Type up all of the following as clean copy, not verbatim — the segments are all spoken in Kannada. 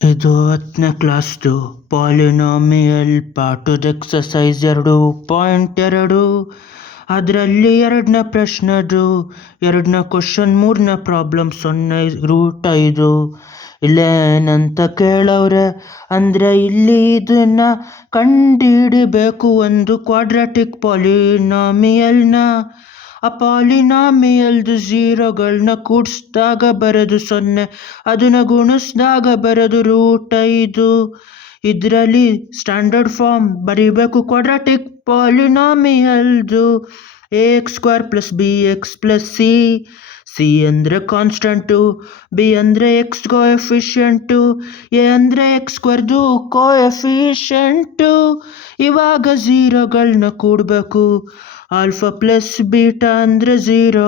ಇದು 10ನೇ ಕ್ಲಾಸ್ದು ಪಾಲಿನಾಮಿಯಲ್ ಪಾಠದ ಎಕ್ಸಸೈಸ್ 2.2. ಅದರಲ್ಲಿ 2ನೇ ಪ್ರಶ್ನೆದು 2ನೇ ಕ್ವಶನ್ 3ನೇ ಪ್ರಾಬ್ಲಮ್ 0√5. ಇಲ್ಲೇನಂತ ಕೇಳವ್ರೆ ಅಂದರೆ ಇಲ್ಲಿ ಇದನ್ನ ಕಂಡುಹಿಡಿಬೇಕು. ಒಂದು ಕ್ವಾಡ್ರಾಟಿಕ್ ಪಾಲಿನಾಮಿಯಲ್ನ ಆ ಪಾಲಿನಾಮಿಯಲ್ದು ಝೀರೋಗಳನ್ನ ಕೂಡಿಸಿದಾಗ ಬರೋದು 0, ಅದನ್ನು ಗುಣಿಸಿದಾಗ ಬರೋದು √5. ಇದರಲ್ಲಿ ಸ್ಟ್ಯಾಂಡರ್ಡ್ ಫಾರ್ಮ್ ಬರೀಬೇಕು ಕ್ವಾಡ್ರಾಟಿಕ್ ಪಾಲಿನಾಮಿಯಲ್ದು. ax² + bx + c. ಸಿ ಅಂದರೆ ಕಾನ್ಸ್ಟೆಂಟು, ಬಿ ಅಂದರೆ ಎಕ್ಸ್ ಕೋಎಫಿಷಿಯಂಟು, ಎ ಅಂದರೆ x² ಕೋಎಫಿಷಿಯಂಟು. ಇವಾಗ ಝೀರೋಗಳನ್ನ ಕೂಡಬೇಕು. ಆಲ್ಫಾ ಪ್ಲಸ್ ಬೀಟಾ ಅಂದರೆ 0,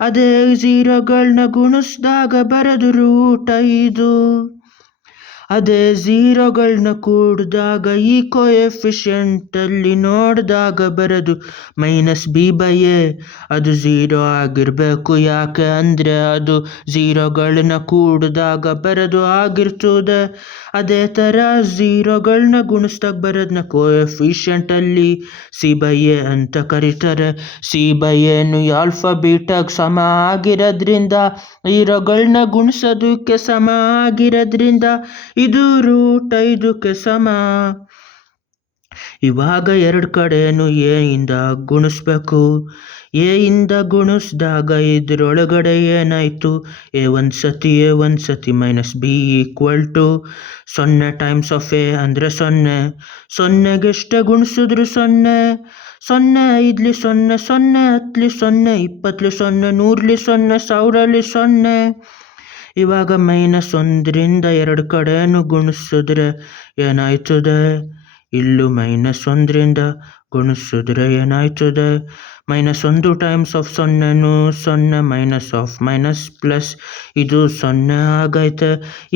ಅದೇ ಝೀರೋಗಳನ್ನ ಗುಣಿಸಿದಾಗ ಬರೋದು √5. ಅದೇ ಝೀರೋಗಳನ್ನ ಕೂಡಿದಾಗ ಈ ಕೋಎಫಿಷಿಯಂಟಲ್ಲಿ ನೋಡಿದಾಗ ಬರೋದು -b/a. ಅದು 0 ಆಗಿರಬೇಕು, ಯಾಕೆ ಅಂದರೆ ಅದು ಝೀರೋಗಳನ್ನ ಕೂಡಿದಾಗ ಬರೋದು ಆಗಿರ್ತದೆ. ಅದೇ ಥರ ಝೀರೋಗಳನ್ನ ಗುಣಿಸ್ದಾಗ ಬರೋದನ್ನ ಕೋಎಫಿಷಿಯಂಟಲ್ಲಿ c/a ಅಂತ ಕರೀತಾರೆ. c/aನು ಆಲ್ಫಾ ಬೀಟಾಗೆ ಸಮ ಆಗಿರೋದ್ರಿಂದ, ಝೀರೋಗಳನ್ನ ಗುಣಿಸೋದಕ್ಕೆ ಸಮ ಆಗಿರೋದ್ರಿಂದ ಇದು √5ಕ್ಕೆ ಸಮ. ಇವಾಗ 2 ಕಡೆನೂ ಎ ಇಂದ ಗುಣಿಸ್ಬೇಕು. ಎ ಇಂದ ಗುಣಿಸಿದಾಗ ಇದರೊಳಗಡೆ ಏನಾಯಿತು, a ಒಂದು ಸತಿ -b = 0 ಟೈಮ್ಸ್ ಆಫ್ a ಅಂದರೆ 0. 0ಗೆ ಎಷ್ಟೇ ಗುಣಿಸಿದ್ರು 0. 0 5ಲಿ 0, 0 10ಲಿ 0, 20ಲಿ 0, 100ಲಿ 0, 1000ಲಿ 0. ಇವಾಗ -1ರಿಂದ 2 ಕಡೆನೂ ಗುಣಿಸಿದ್ರೆ ಏನಾಯ್ತದೆ, ಇಲ್ಲೂ -1ರಿಂದ ಗುಣಿಸಿದ್ರೆ ಏನಾಯ್ತದೆ, -1 ಟೈಮ್ಸ್ ಆಫ್ 0ನು 0, ಪ್ಲಸ್ ಇದು 0 ಆಗೈತೆ.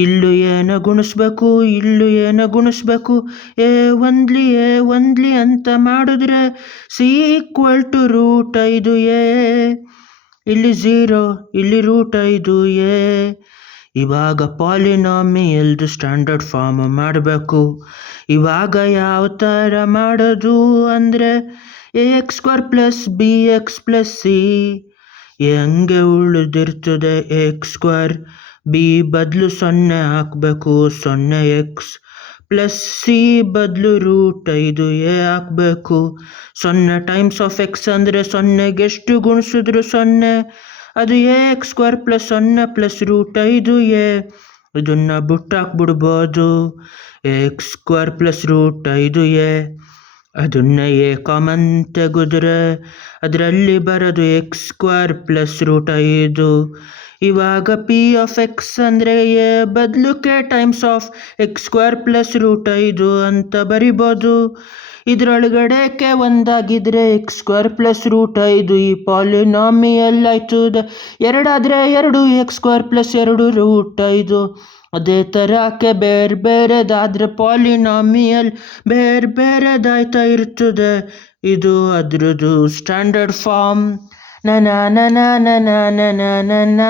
ಇಲ್ಲೂ ಏನೋ ಗುಣಿಸ್ಬೇಕು, ಇಲ್ಲೂ ಏನೋ ಗುಣಿಸ್ಬೇಕು. a1ಲಿ ಅಂತ ಮಾಡಿದ್ರೆ c = √5a. ಇಲ್ಲಿ 0, ಇಲ್ಲಿ √5a. ಇವಾಗ ಪಾಲಿನಾಮಿಯಲ್ದು ಸ್ಟ್ಯಾಂಡರ್ಡ್ ಫಾರ್ಮ್ ಮಾಡಬೇಕು. ಇವಾಗ ಯಾವ ಥರ ಮಾಡೋದು ಅಂದರೆ ax² + bx + c. ಹೆಂಗೆ ಉಳಿದಿರ್ತದೆ ax², b ಬದಲು 0 ಹಾಕಬೇಕು, 0x + c ಬದಲು √5a ಹಾಕಬೇಕು. 0 ಟೈಮ್ಸ್ ಆಫ್ x ಅಂದರೆ 0ಗೆ ಎಷ್ಟು ಗುಣಿಸಿದ್ರು 0, ಅದು ax² + 0 + √5a. ಇದನ್ನು ಬಿಟ್ಟಾಕ್ಬಿಡ್ಬೋದು. ax² + √5a, ಅದನ್ನು a ಕಾಮನ್ ತೆಗೆದ್ರೆ ಅದರಲ್ಲಿ ಬರೋದು x² + √5. ಇವಾಗ p ಆಫ್ x ಅಂದರೆ a ಬದಲು k ಟೈಮ್ಸ್ ಆಫ್ x² + √5 ಅಂತ ಬರಿಬೋದು. ಇದರೊಳಗಡೆ k ಒಂದಾಗಿದ್ರೆ x² + √5 ಈ ಪಾಲಿನಾಮಿಯಲ್ ಆಯ್ತದೆ. 2 ಆದರೆ 2 x² + 2 √5. ಅದೇ ಥರ ಬೇರೆ ಬೇರೆದಾದರೆ ಪಾಲಿನಾಮಿಯಲ್ ಬೇರೆ ಬೇರೆದಾಯ್ತಾ ಇರ್ತದೆ. ಇದು ಅದ್ರದ್ದು ಸ್ಟ್ಯಾಂಡರ್ಡ್ ಫಾರ್ಮ್. ನ ನ ನ ನ ನ ನ ನ ನ ನ